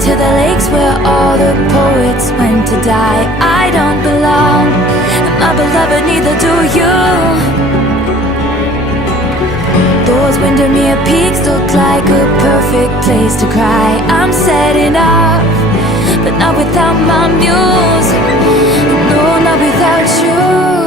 to the lakes where all the poets went to die. I don't belong, and my beloved, neither do you. Those Windermere peaks look like a perfect place to cry. I'm setting off, but not without my muse. No, not without you.